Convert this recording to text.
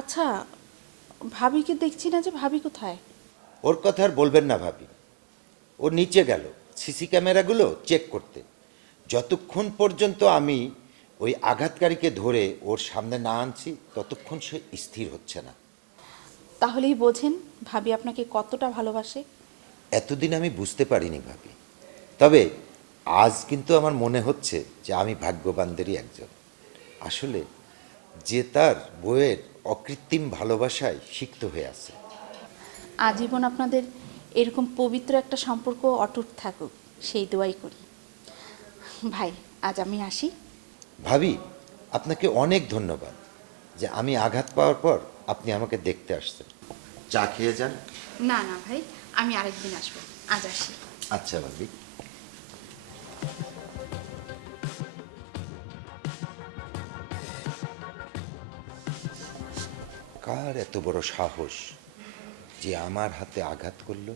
আচ্ছা, ভাবিকে দেখছি না যে, ভাবি কোথায়? ওর কথা আর বলবেন না ভাবি। ও নিচে গেল সিসি ক্যামেরাগুলো চেক করতে। যতক্ষণ পর্যন্ত আমি ওই আঘাতকারীকে ধরে ওর সামনে না আনছি ততক্ষণ সে স্থির হচ্ছে না। তাহলেই বোঝেন ভাবি আপনাকে কতটা ভালোবাসে। এতদিন আমি বুঝতে পারিনি ভাবি, তবে আজ কিন্তু আমার মনে হচ্ছে যে আমি ভাগ্যবানদেরই একজন। আসলে যে তার বউয়ের অকৃত্রিম ভালোবাসায় সিক্ত হয়ে আছে। আজীবন আপনাদের এরকম পবিত্র একটা সম্পর্ক অটুট থাকুক, সেই দোয়াই করি। ভাই, আজ আমি আসি। ভাবি, আপনাকে অনেক ধন্যবাদ যে আমি আঘাত পাওয়ার পর আপনি আমাকে দেখতে আসছেন। চা খেয়ে যান। না না ভাই, আমি আরেকদিন আসবো, আজ আসি। আচ্ছা ভাবি। কার এত বড় সাহস যে আমার হাতে আঘাত করলো?